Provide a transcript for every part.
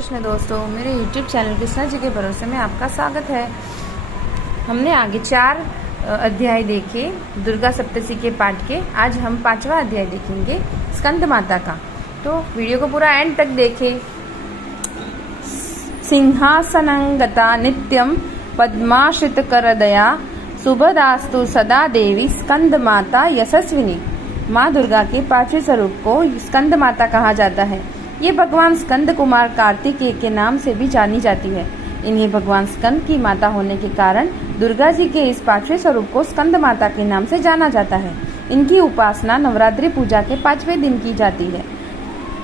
कृष्ण दोस्तों, मेरे YouTube channel Krishna ji के भरोसे में आपका स्वागत है। हमने आगे 4 अध्याय देखे दुर्गा सप्तशती के पाठ के। आज हम 5वां अध्याय देखेंगे स्कंद माता का। तो वीडियो को पूरा एंड तक देखें। सिंहासनंगता नित्यम पद्माश्रित करदया सुभदास्तु सदा देवी स्कंद माता यशस्विनी। माँ दुर्गा के 5वें स्वरूप को स्कंद माता कहा जाता है। ये भगवान स्कंद कुमार कार्तिकेय के नाम से भी जानी जाती है। इन्हें भगवान स्कंद की माता होने के कारण दुर्गा जी के इस 5वें स्वरूप को स्कंद माता के नाम से जाना जाता है। इनकी उपासना नवरात्रि पूजा के 5वें दिन की जाती है।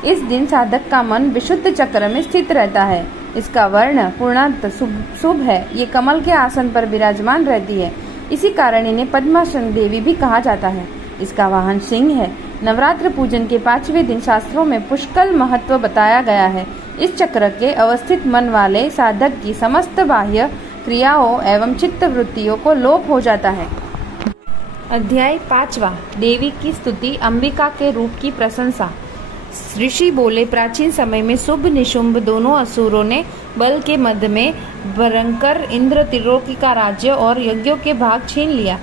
इस दिन साधक का मन विशुद्ध चक्र में स्थित रहता है। इसका वर्ण पूर्णतः शुभ है। ये कमल के आसन पर विराजमान रहती है। इसी कारण इन्हें पद्मासन देवी भी कहा जाता है। इसका वाहन सिंह है। नवरात्र पूजन के 5वें दिन शास्त्रों में पुष्कल महत्व बताया गया है। इस चक्र के अवस्थित मन वाले साधक की समस्त बाह्य क्रियाओं एवं चित्त वृत्तियों को लोप हो जाता है। अध्याय 5वां देवी की स्तुति, अंबिका के रूप की प्रशंसा। ऋषि बोले, प्राचीन समय में शुभ निशुंभ दोनों असुरों ने बल के मध्य में भयंकर इंद्र त्रिलोकी का राज्य और यज्ञों के भाग छीन लिया।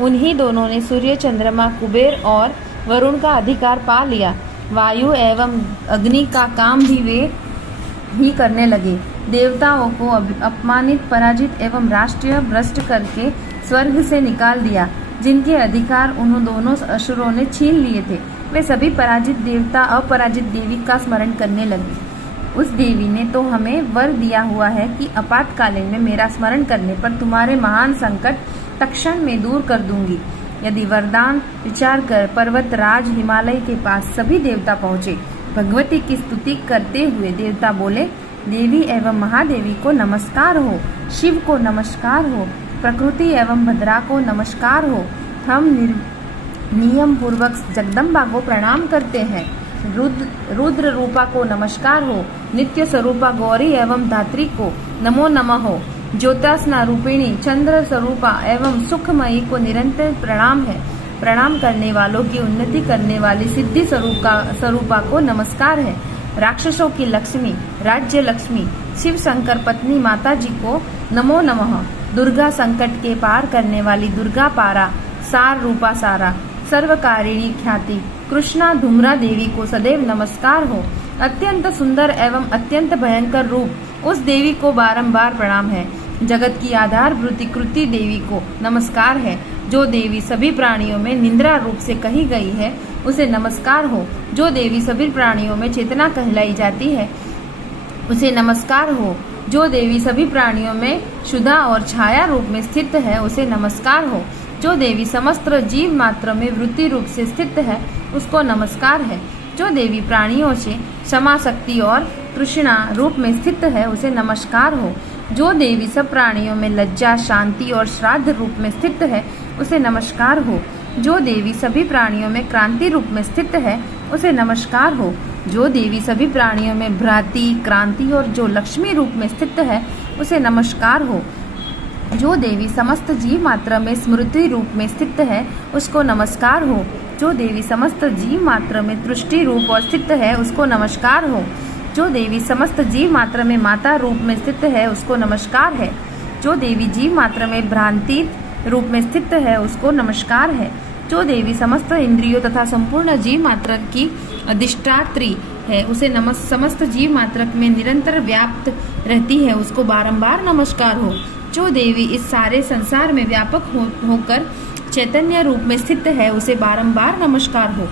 उन्हीं दोनों ने सूर्य, चंद्रमा, कुबेर और वरुण का अधिकार पा लिया। वायु एवं अग्नि का काम भी वे ही करने लगे। देवताओं को अपमानित, पराजित एवं राष्ट्रीय भ्रष्ट करके स्वर्ग से निकाल दिया। जिनके अधिकार उन दोनों असुरों ने छीन लिए थे, वे सभी पराजित देवता अपराजित देवी का स्मरण करने लगे। उस देवी ने तो हमें वर दिया हुआ है कि आपातकालीन में मेरा स्मरण करने पर तुम्हारे महान संकट तत्क्षण में दूर कर दूंगी। यदि वरदान विचार कर पर्वत राज हिमालय के पास सभी देवता पहुँचे। भगवती की स्तुति करते हुए देवता बोले, देवी एवं महादेवी को नमस्कार हो, शिव को नमस्कार हो, प्रकृति एवं भद्रा को नमस्कार हो। हम नियम पूर्वक जगदम्बा को प्रणाम करते हैं। रुद्र रूपा को नमस्कार हो, नित्य स्वरूपा गौरी एवं धात्री को नमो नमः हो। ज्योत्स्ना रूपिणी चंद्र स्वरूपा एवं सुखमयी को निरंतर प्रणाम है। प्रणाम करने वालों की उन्नति करने वाली सिद्धि स्वरूपा को नमस्कार है। राक्षसों की लक्ष्मी, राज्य लक्ष्मी, शिव शंकर पत्नी माता जी को नमो नमः। दुर्गा संकट के पार करने वाली दुर्गा पारा, सार रूपा सारा, सर्वकारिणी ख्याति कृष्णा धूम्रा देवी को सदैव नमस्कार हो। अत्यंत सुंदर एवं अत्यंत भयंकर रूप उस देवी को बारंबार प्रणाम है। जगत की आधारभूत कृति देवी को नमस्कार है। जो देवी सभी प्राणियों में निंद्रा रूप से कही गई है, उसे नमस्कार हो। जो देवी सभी प्राणियों में चेतना कहलाई जाती है, उसे नमस्कार हो। जो देवी सभी प्राणियों में शुदा और छाया रूप में स्थित है, उसे नमस्कार हो। जो देवी समस्त जीव मात्र में वृत्ति रूप से स्थित है, उसको नमस्कार है। जो देवी प्राणियों से क्षमा शक्ति और कृष्णा रूप में स्थित है, उसे नमस्कार हो। जो देवी सब प्राणियों में लज्जा, शांति और श्राद्ध रूप में स्थित है, उसे नमस्कार हो। जो देवी सभी प्राणियों में क्रांति रूप में स्थित है, उसे नमस्कार हो। जो देवी सभी प्राणियों में भ्रांति, क्रांति और जो लक्ष्मी रूप में स्थित है, उसे नमस्कार हो। जो देवी समस्त जीव मात्र में स्मृति रूप में स्थित है, उसको नमस्कार हो। जो देवी समस्त जीव मात्र में तुष्टि रूप और स्थित है, उसको नमस्कार हो। जो देवी समस्त जीव मात्र में माता रूप में स्थित है, उसको नमस्कार है। जो देवी जीव मात्र में भ्रांति रूप में स्थित है, उसको नमस्कार है। जो देवी समस्त इंद्रियों तथा संपूर्ण जीव मात्र की अधिष्ठात्री है, उसे समस्त जीव मात्र में निरंतर व्याप्त रहती है, उसको बारंबार नमस्कार हो। जो देवी इस सारे संसार में व्यापक होकर चैतन्य रूप में स्थित है, उसे बारंबार नमस्कार हो।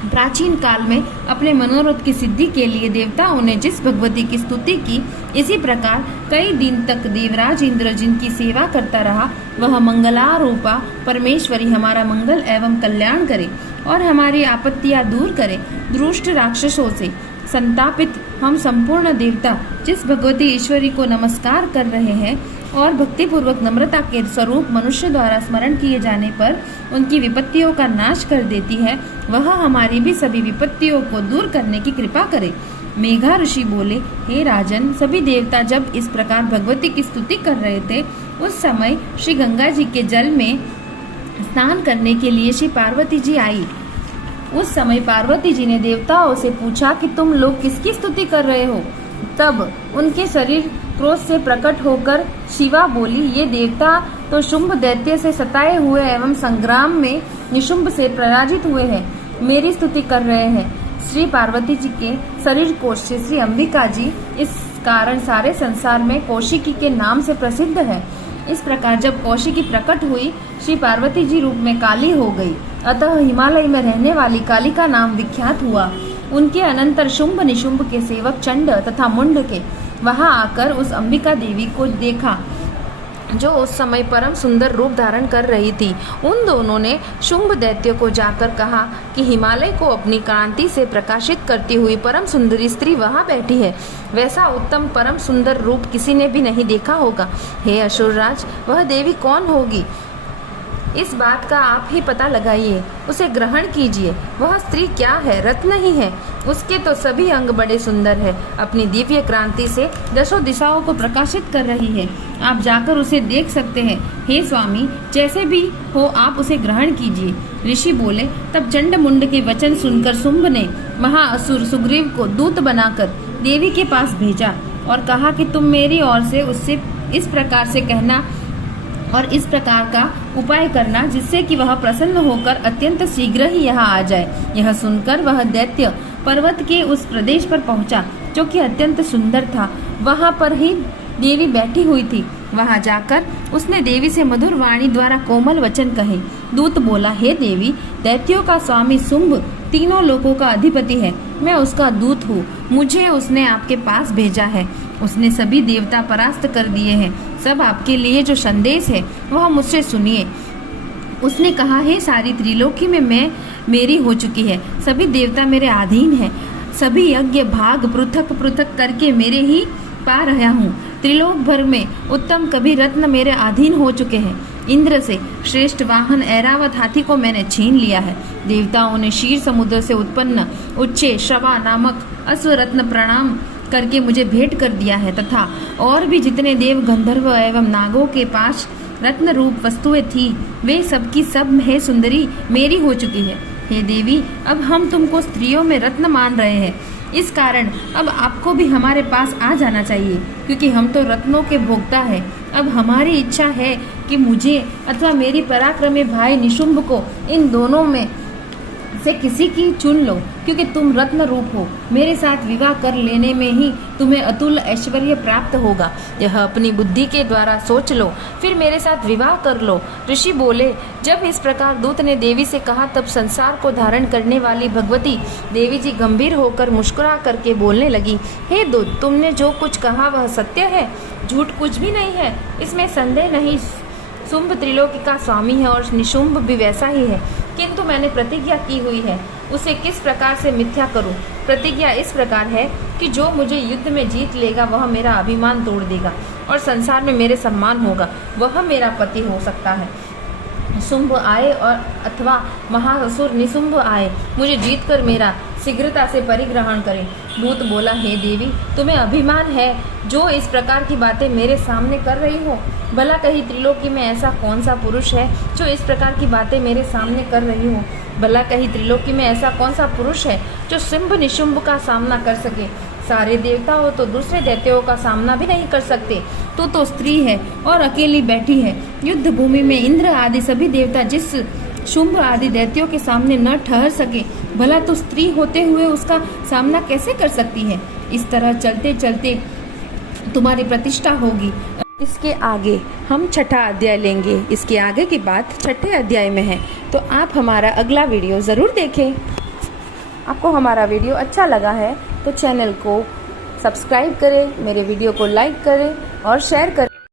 प्राचीन काल में अपने मनोरथ की सिद्धि के लिए देवताओं ने जिस भगवती की स्तुति की, इसी प्रकार कई दिन तक देवराज इंद्र जिनकी सेवा करता रहा, वह मंगलारूपा परमेश्वरी हमारा मंगल एवं कल्याण करे और हमारी आपत्तियां दूर करे। दुष्ट राक्षसों से संतापित हम संपूर्ण देवता जिस भगवती ईश्वरी को नमस्कार कर रहे हैं और भक्तिपूर्वक नम्रता के स्वरूप मनुष्य द्वारा स्मरण किए जाने पर उनकी विपत्तियों का नाश कर देती है, वह हमारी भी सभी विपत्तियों को दूर करने की कृपा करे। मेघा ऋषि बोले, हे राजन, सभी देवता जब इस प्रकार भगवती की स्तुति कर रहे थे, उस समय श्री गंगा जी के जल में स्नान करने के लिए श्री पार्वती जी आई। उस समय पार्वती जी ने देवताओं से पूछा कि तुम लोग किसकी स्तुति कर रहे हो। तब उनके शरीर क्रोध से प्रकट होकर शिवा बोली, ये देवता तो शुंभ दैत्य से सताए हुए एवं संग्राम में निशुंभ से पराजित हुए हैं, मेरी स्तुति कर रहे हैं। श्री पार्वती जी के शरीर कोश से श्री अंबिका जी इस कारण सारे संसार में कौशिकी के नाम से प्रसिद्ध है। इस प्रकार जब कौशिकी प्रकट हुई, श्री पार्वती जी रूप में काली हो गई, अतः हिमालय में रहने वाली काली का नाम विख्यात हुआ। उनके अनंतर शुंभ निशुंभ के सेवक चंड तथा मुंड के वहां आकर उस अंबिका देवी को देखा, जो उस समय परम सुंदर रूप धारण कर रही थी। उन दोनों ने शुंभ दैत्य को जाकर कहा कि हिमालय को अपनी कांति से प्रकाशित करती हुई परम सुंदरी स्त्री वहां बैठी है, वैसा उत्तम परम सुंदर रूप किसी ने भी नहीं देखा होगा। हे असुरराज, वह देवी कौन होगी? इस बात का आप ही पता लगाइए, उसे ग्रहण कीजिए। वह स्त्री क्या है? रत्न ही है। उसके तो सभी अंग बड़े सुंदर है, अपनी दिव्य क्रांति से दसों दिशाओं को प्रकाशित कर रही है। आप जाकर उसे देख सकते हैं। हे स्वामी, जैसे भी हो आप उसे ग्रहण कीजिए। ऋषि बोले। तब चंड मुंड के वचन सुनकर शुंभ ने महाअसुर सुग्रीव को दूत बनाकर देवी के पास भेजा और कहा कि तुम मेरी ओर से उससे इस प्रकार से कहना और इस प्रकार का उपाय करना, जिससे कि वह प्रसन्न होकर अत्यंत शीघ्र ही यहाँ आ जाए। यह सुनकर वह दैत्य पर्वत के उस प्रदेश पर पहुंचा जो कि अत्यंत सुंदर था। वहां पर ही देवी बैठी हुई थी। वहां जाकर उसने देवी से मधुर वाणी द्वारा कोमल वचन कहे। दूत बोला, हे देवी, दैत्यों का स्वामी शुंभ तीनों लोकों का अधिपति है, मैं उसका दूत हूँ। मुझे उसने आपके पास भेजा है। उसने सभी देवता परास्त कर दिए हैं। सब आपके लिए जो संदेश है वह मुझसे सुनिए। उसने कहा, हे सारी त्रिलोकी में मैं मेरी हो चुकी है, सभी देवता मेरे अधीन हैं, सभी यज्ञ भाग पृथक पृथक करके मेरे ही पा रहा हूँ। त्रिलोक भर में उत्तम कभी रत्न मेरे अधीन हो चुके हैं। इंद्र से श्रेष्ठ वाहन ऐरावत हाथी को मैंने छीन लिया है। देवताओं ने क्षीर समुद्र से उत्पन्न उच्चे श्रवा नामक अश्वरत्न प्रणाम करके मुझे भेंट कर दिया है, तथा और भी जितने देव गंधर्व एवं नागों के पास रत्न रूप वस्तुएं थी, वे सबकी सब है सुंदरी मेरी हो चुकी है। हे देवी, अब हम तुमको स्त्रियों में रत्न मान रहे हैं, इस कारण अब आपको भी हमारे पास आ जाना चाहिए, क्योंकि हम तो रत्नों के भोक्ता है। अब हमारी इच्छा है कि मुझे अथवा मेरी पराक्रमी भाई निशुंभ को इन दोनों में से किसी की चुन लो, क्योंकि तुम रत्न रूप हो। मेरे साथ विवाह कर लेने में ही तुम्हें अतुल ऐश्वर्य प्राप्त होगा। यह अपनी बुद्धि के द्वारा सोच लो, फिर मेरे साथ विवाह कर लो। ऋषि बोले। जब इस प्रकार दूत ने देवी से कहा, तब संसार को धारण करने वाली भगवती देवी जी गंभीर होकर मुस्कुरा करके बोलने लगी, हे दूत, तुमने जो कुछ कहा वह सत्य है, झूठ कुछ भी नहीं है, इसमें संदेह नहीं। शुंभ त्रिलोकी का स्वामी है और निशुंभ भी वैसा ही है, किंतु मैंने प्रतिज्ञा की हुई है, उसे किस प्रकार से मिथ्या करूं? प्रतिज्ञा इस प्रकार है कि जो मुझे युद्ध में जीत लेगा वह मेरा अभिमान तोड़ देगा और संसार में मेरे सम्मान होगा, वह मेरा पति हो सकता है। शुंभ आए और अथवा महाअसुर निशुंभ आए, मुझे जीतकर मेरा शीघ्रता से परिग्रहण करें। दूत बोला, हे देवी, तुम्हें अभिमान है जो इस प्रकार की बातें मेरे सामने कर रही हो? भला कहीं त्रिलोकी में ऐसा कौन सा पुरुष है जो इस प्रकार की बातें मेरे सामने कर रही हो? भला कहीं त्रिलोकी में ऐसा कौन सा पुरुष है जो शुंभ निशुंभ का सामना कर सके? सारे देवता हो तो दूसरे दैत्यों का सामना भी नहीं कर सकते। तो स्त्री है और अकेली बैठी है। युद्ध भूमि में इंद्र आदि सभी देवता जिस शुंभ आदि दैत्यों के सामने न ठहर सके, भला तो स्त्री होते हुए उसका सामना कैसे कर सकती है? इस तरह चलते चलते तुम्हारी प्रतिष्ठा होगी। इसके आगे हम छठा अध्याय लेंगे। इसके आगे की बात छठे अध्याय में है, तो आप हमारा अगला वीडियो ज़रूर देखें। आपको हमारा वीडियो अच्छा लगा है तो चैनल को सब्सक्राइब करें, मेरे वीडियो को लाइक करें और शेयर करें।